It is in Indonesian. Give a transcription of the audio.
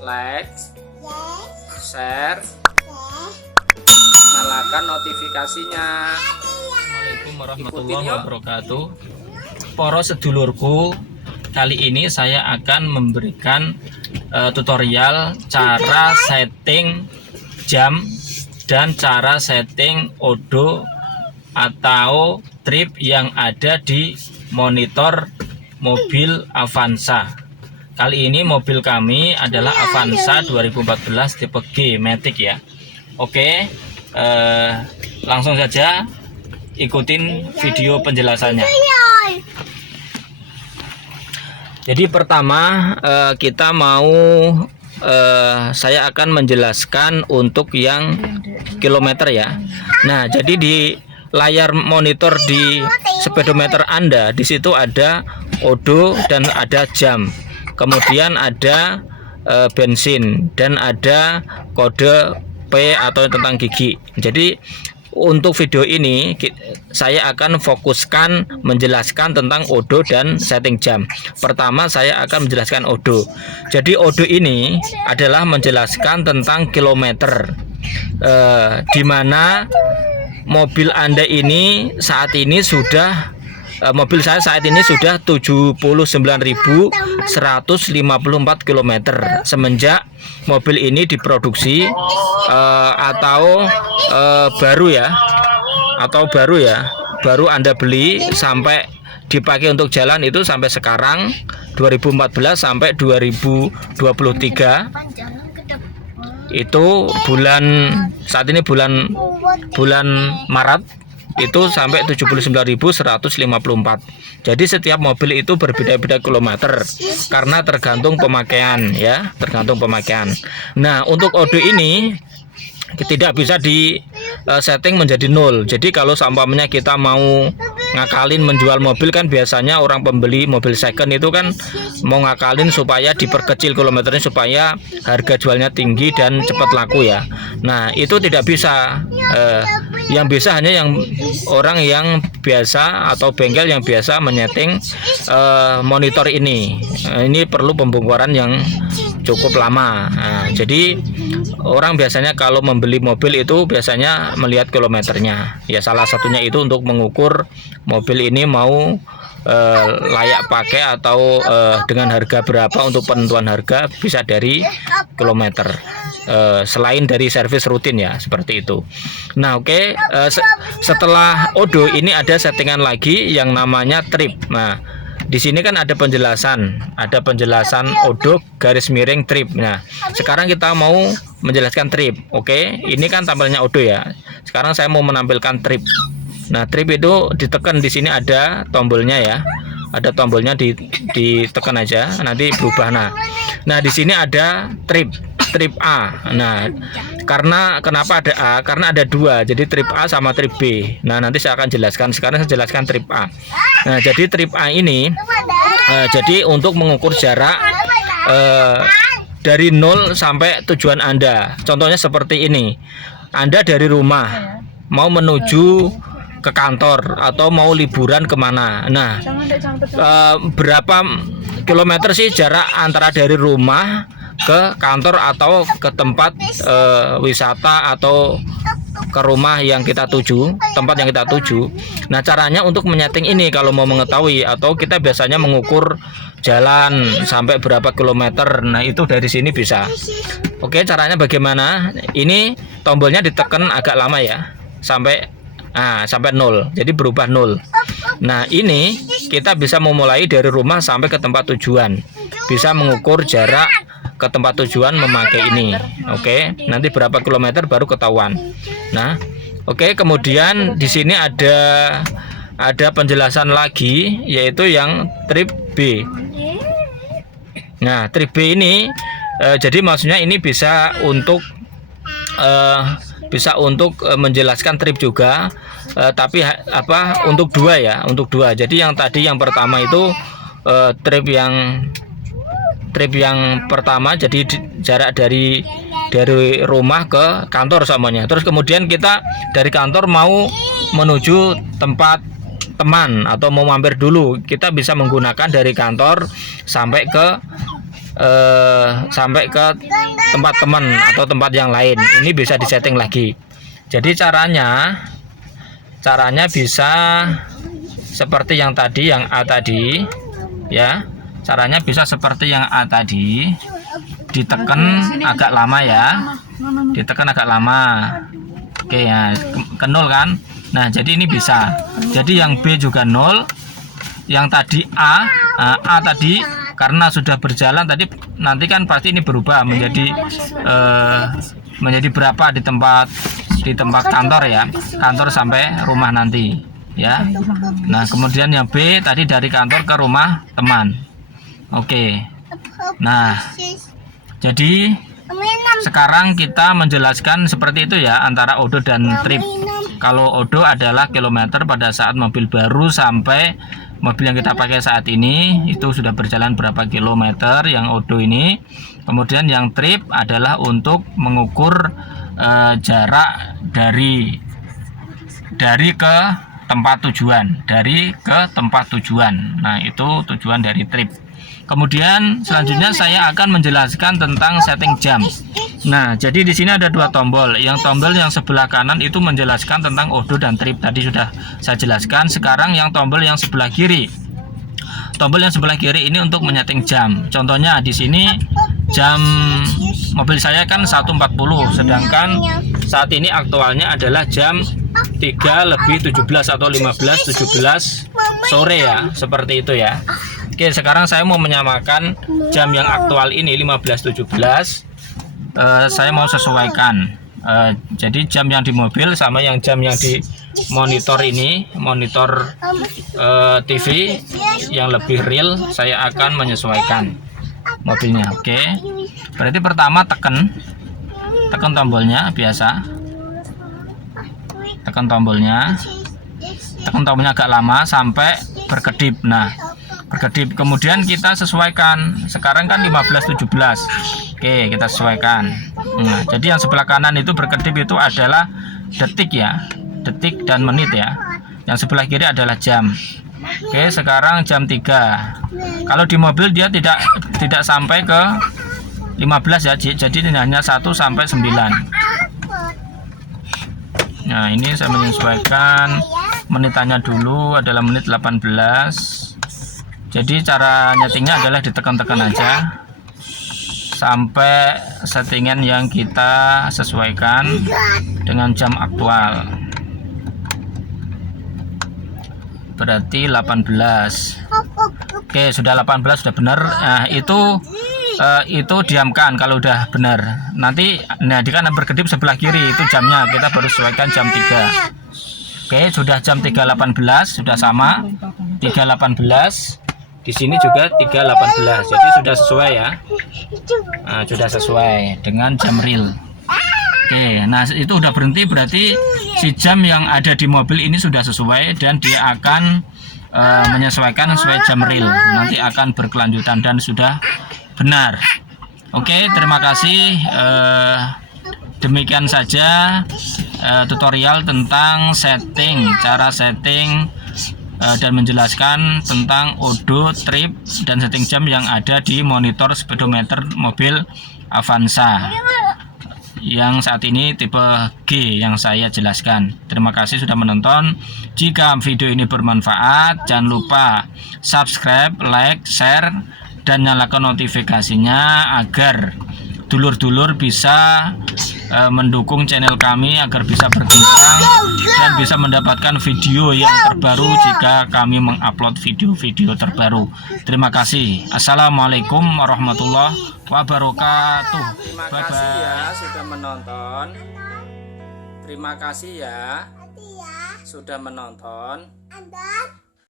like, share, nyalakan notifikasinya. Assalamualaikum warahmatullahi wabarakatuh. Para sedulurku, kali ini saya akan memberikan tutorial cara setting jam dan cara setting odo atau trip yang ada di monitor mobil Avanza. Kali ini mobil kami adalah Avanza 2014 tipe G Matic ya. Oke, langsung saja ikutin video penjelasannya. Jadi pertama kita mau saya akan menjelaskan untuk yang kilometer ya. Nah, jadi di layar monitor di speedometer Anda di situ ada odo dan ada jam. Kemudian ada bensin dan ada kode P atau tentang gigi. Jadi untuk video ini saya akan fokuskan menjelaskan tentang odo dan setting jam. Pertama saya akan menjelaskan odo. Jadi odo ini adalah menjelaskan tentang kilometer, di mana mobil Anda ini saat ini sudah mobil saya saat ini sudah 79.154 km semenjak mobil ini diproduksi atau baru Anda beli sampai dipakai untuk jalan itu sampai sekarang 2014 sampai 2023 itu saat ini bulan Maret itu sampai 79.154. Jadi setiap mobil itu berbeda-beda kilometer karena tergantung pemakaian ya, tergantung pemakaian. Nah, untuk odo ini tidak bisa di setting menjadi 0. Jadi kalau seumpamanya kita mau ngakalin menjual mobil, kan biasanya orang pembeli mobil second itu kan mau ngakalin supaya diperkecil kilometernya supaya harga jualnya tinggi dan cepat laku ya. Nah, itu tidak bisa. Yang bisa hanya yang orang yang biasa atau bengkel yang biasa menyeting monitor ini. Ini perlu pembongkaran yang cukup lama. Nah, jadi orang biasanya kalau membeli mobil itu biasanya melihat kilometernya. Ya, salah satunya itu untuk mengukur mobil ini mau layak pakai atau dengan harga berapa. Untuk penentuan harga bisa dari kilometer, selain dari servis rutin ya, seperti itu. Nah, oke, setelah odo ini ada settingan lagi yang namanya trip. Nah, di sini kan ada penjelasan odo garis miring trip. Nah, sekarang kita mau menjelaskan trip. Oke, ini kan tampilannya odo ya. Sekarang saya mau menampilkan trip. Nah, trip itu ditekan, di sini ada tombolnya ya. Ada tombolnya, ditekan aja nanti berubah. Nah, di sini ada trip A. Nah, kenapa ada A? Karena ada dua. Jadi trip A sama trip B. Nah, nanti saya akan jelaskan. Sekarang saya jelaskan trip A. Nah, jadi trip A ini jadi untuk mengukur jarak dari 0 sampai tujuan Anda. Contohnya seperti ini. Anda dari rumah mau menuju ke kantor atau mau liburan kemana. Nah, berapa kilometer sih jarak antara dari rumah ke kantor atau ke tempat wisata atau ke rumah yang kita tuju, tempat yang kita tuju. Nah, caranya untuk menyeting ini kalau mau mengetahui, atau kita biasanya mengukur jalan sampai berapa kilometer. Nah, itu dari sini bisa. Oke, caranya bagaimana? Ini tombolnya ditekan agak lama ya, sampai 0. Jadi berubah 0. Nah, ini kita bisa memulai dari rumah sampai ke tempat tujuan. Bisa mengukur jarak ke tempat tujuan memakai ini. Oke, nanti berapa kilometer baru ketahuan. Nah, oke, kemudian di sini ada penjelasan lagi, yaitu yang trip B. Nah, trip B ini jadi maksudnya ini bisa untuk menjelaskan trip juga, tapi untuk dua ya, untuk dua. Jadi yang tadi yang pertama itu trip yang pertama, jadi jarak dari rumah ke kantor samanya. Terus kemudian kita dari kantor mau menuju tempat teman atau mau mampir dulu, kita bisa menggunakan dari kantor sampai ke sampai ke tempat teman atau tempat yang lain. Ini bisa disetting lagi. Jadi caranya bisa seperti yang tadi, yang A tadi ya. Caranya bisa seperti yang A tadi, ditekan agak lama ya, ditekan agak lama. Oke ya, ke 0 kan. Nah jadi ini bisa. Jadi yang B juga 0, yang tadi A tadi karena sudah berjalan tadi, nanti kan pasti ini berubah menjadi berapa di tempat kantor ya, kantor sampai rumah nanti ya. Nah kemudian yang B tadi dari kantor ke rumah teman. Oke. Nah jadi sekarang kita menjelaskan seperti itu ya, antara odo dan trip. Kalau odo adalah kilometer pada saat mobil baru sampai mobil yang kita pakai saat ini itu sudah berjalan berapa kilometer yang odo ini. Kemudian yang trip adalah untuk mengukur jarak dari ke tempat tujuan, Nah itu tujuan dari trip. Kemudian selanjutnya saya akan menjelaskan tentang setting jam. Nah, jadi di sini ada 2 tombol. Yang tombol yang sebelah kanan itu menjelaskan tentang odo dan trip. Tadi sudah saya jelaskan. Sekarang yang tombol yang sebelah kiri. Tombol yang sebelah kiri ini untuk menyeting jam. Contohnya di sini jam mobil saya kan 1.40, sedangkan saat ini aktualnya adalah jam 3:17 atau 15:17 sore ya, seperti itu ya. Oke, sekarang saya mau menyamakan jam yang aktual ini 15:17. Saya mau sesuaikan. Jadi jam yang di mobil sama jam yang di monitor ini, monitor TV yang lebih real, saya akan menyesuaikan mobilnya. Oke. Berarti pertama tekan tombolnya biasa. Tekan tombolnya agak lama sampai berkedip. Nah, berkedip. Kemudian kita sesuaikan. Sekarang kan 15:17. Oke, kita sesuaikan. Nah, jadi yang sebelah kanan itu berkedip itu adalah detik ya, detik dan menit ya. Yang sebelah kiri adalah jam. Oke, sekarang jam 3. Kalau di mobil dia tidak sampai ke 15 ya, jadi hanya 1 sampai 9. Nah, ini saya menyesuaikan menitannya dulu adalah menit 18. Jadi cara nyetingnya adalah ditekan-tekan aja sampai settingan yang kita sesuaikan dengan jam aktual. Berarti 18. Oke, sudah 18, sudah benar. Nah, itu diamkan kalau udah benar. Nanti dia kan berkedip sebelah kiri, itu jamnya. Kita baru sesuaikan jam 3. Oke, sudah jam 3.18, sudah sama. 3.18. Di sini juga 3.18. Jadi sudah sesuai ya. Nah, sudah sesuai dengan jam real. Oke, nah itu udah berhenti, berarti si jam yang ada di mobil ini sudah sesuai dan dia akan menyesuaikan sesuai jam real. Nanti akan berkelanjutan dan sudah benar. Oke, terima kasih. Demikian saja tutorial tentang cara setting dan menjelaskan tentang odo, trip, dan setting jam yang ada di monitor speedometer mobil Avanza yang saat ini tipe G yang saya jelaskan. Terima kasih sudah menonton. Jika video ini bermanfaat, jangan lupa subscribe, like, share, dan nyalakan notifikasinya agar dulur-dulur bisa mendukung channel kami agar bisa berkembang dan bisa mendapatkan video yang terbaru jika kami mengupload video-video terbaru. Terima kasih. Assalamualaikum warahmatullahi wabarakatuh. Terima kasih ya sudah menonton. Terima kasih ya sudah menonton.